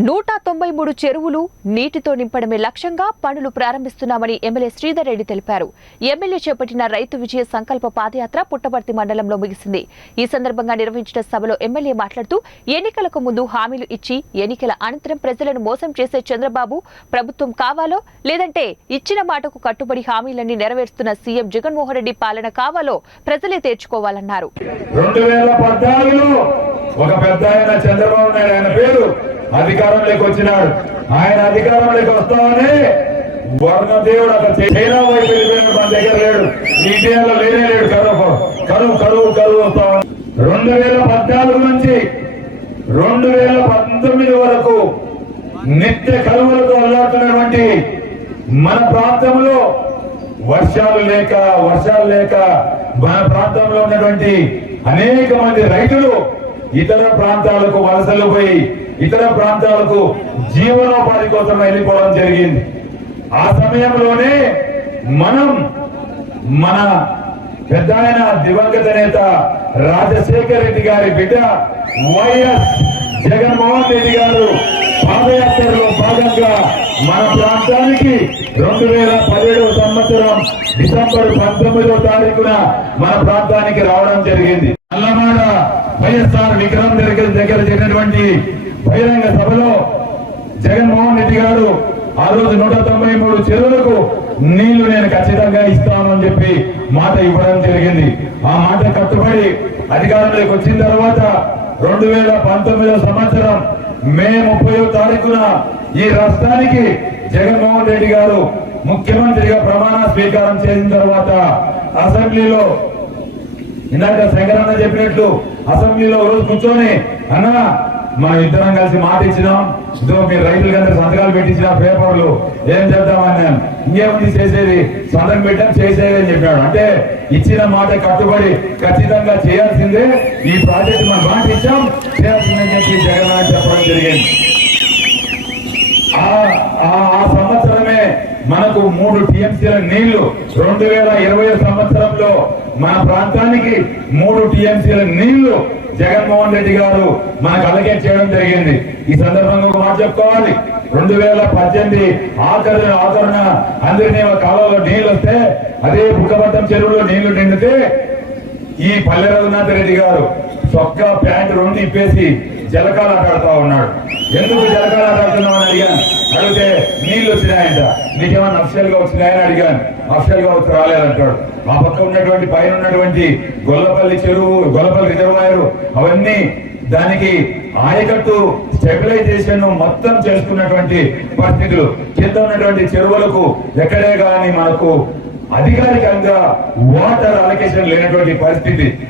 193 చెరువులు నీటితో నింపడమే లక్ష్యంగా పనులు ప్రారంభిస్తున్నామని ఎమ్మెల్యే శ్రీధర్ రెడ్డి తెలిపారు. ఎమ్మెల్యే చేపట్టిన రైతు విజయ సంకల్ప పాదయాత్ర పుట్టపర్తి మండలంలో ముగిసింది. ఈ సందర్భంగా నిర్వహించిన సభలో ఎమ్మెల్యే మాట్లాడుతూ ఎన్నికలకు ముందు హామీలు ఇచ్చి ఎన్నికల అనంతరం ప్రజలను మోసం చేసే చంద్రబాబు ప్రభుత్వం కావాలో లేదంటే ఇచ్చిన మాటకు కట్టుబడి హామీలన్నీ నెరవేరుస్తున్న సీఎం జగన్మోహన్ రెడ్డి పాలన కావాలో ప్రజలే తేల్చుకోవాలన్నారు. 2014లో ఒక పెద్ద ఆయన చంద్రబాబు నాయుడు ఆయన పేరు అధికారంలోకి వచ్చినాడు. ఆయన అధికారంలోకి వస్తామని వర్ణదేవుడు అక్కడ చైనా వైపు వెళ్ళిపోయిన మన దగ్గర లేడు, ఇండియాలో లేనే లేడు. కరువు వస్తామని 2014 నుంచి 2019 వరకు నిత్య కరువులతో అల్లాడుతున్నటువంటి మన ప్రాంతంలో వర్షాలు లేక మన ప్రాంతంలో ఉన్నటువంటి అనేక మంది రైతులు ఇతర ప్రాంతాలకు వలసలు పోయి ఇతర ప్రాంతాలకు జీవనోపాధి కోసం వెళ్ళిపోవడం జరిగింది. ఆ సమయంలోనే మనం మన పెద్ద ఆయన దివంగత నేత రాజశేఖర రెడ్డి గారి బిడ్డ వైఎస్ జగన్మోహన్ రెడ్డి గారు పాదయాత్రలో భాగంగా మన ప్రాంతానికి 2017 సంవత్సరం డిసెంబర్ 19వ తారీఖున మన ప్రాంతానికి రావడం జరిగింది. అల్లమాడ వైఎస్ఆర్ విక్రమ్ దగ్గర జరిగినటువంటి బహిరంగ సభలో జగన్మోహన్ రెడ్డి గారు ఆ రోజు 193 చెరువులకు నీళ్లు నేను ఖచ్చితంగా ఇస్తాను అని చెప్పి మాట ఇవ్వడం జరిగింది. ఆ మాట కట్టుబడి అధికారంలోకి వచ్చిన తర్వాత 2019 సంవత్సరం మే 30వ తారీఖున ఈ రాష్ట్రానికి జగన్మోహన్ రెడ్డి గారు ముఖ్యమంత్రిగా ప్రమాణ స్వీకారం చేసిన తర్వాత అసెంబ్లీలో ఇందాక శంకరన్న చెప్పినట్లు అసెంబ్లీలో రోజు కూర్చొని అన్నా మనం ఇద్దరం కలిసి మాట ఇచ్చినాం, ఇదో మీరు రైతులకి అందరూ సంతకాలు పెట్టించిన పేపర్లు ఏం చేద్దామని ఇంకేముంది చేసేది, సంతకం పెట్టాం చేసేది అని చెప్పాడు. అంటే ఇచ్చిన మాట కట్టుబడి ఖచ్చితంగా చేయాల్సిందే, ఈ ప్రాజెక్టు మనం మాట ఇచ్చాం చేయాల్సిందని చెప్పి జగన్ చెప్పడం జరిగింది. ఆ సంవత్సరమే మనకు 3 టీఎంసీల నీళ్లు 2020 సంవత్సరంలో మన ప్రాంతానికి 3 టీఎంసీల నీళ్లు జగన్మోహన్ రెడ్డి గారు మనకు అలకేట్ చేయడం జరిగింది. ఈ సందర్భంగా ఒక మాట చెప్పుకోవాలి, 2018 ఆఖరణ అందరినీ కాలంలో నీళ్లు వస్తే అదే బుక్కపట్నం చెరువులో నీళ్లు నిండితే ఈ పల్లె రఘునాథ్ రెడ్డి గారు చొక్కా ప్యాంటు 2 ఇప్పేసి జలకాలు ఆటాడుతా ఉన్నాడు. ఎందుకు జలకాలు ఆటాడుతున్నావు అని అడిగితే నీళ్లు వచ్చినాయంట. నీకేమన్నా అఫిషియల్ గా వచ్చినాయని అడిగాను, అఫిషియల్ గా వచ్చి రాలేదంటాడు. ఆ పక్క ఉన్నటువంటి పైన ఉన్నటువంటి గొల్లపల్లి చెరువు, గొల్లపల్లి రిజర్వాయర్ అవన్నీ దానికి ఆయకట్టు స్టెబిలైజేషన్ మొత్తం చేసుకున్నటువంటి పరిస్థితులు, కింద ఉన్నటువంటి చెరువులకు ఎక్కడే కానీ మనకు అధికారికంగా వాటర్ అలొకేషన్ లేనటువంటి పరిస్థితి.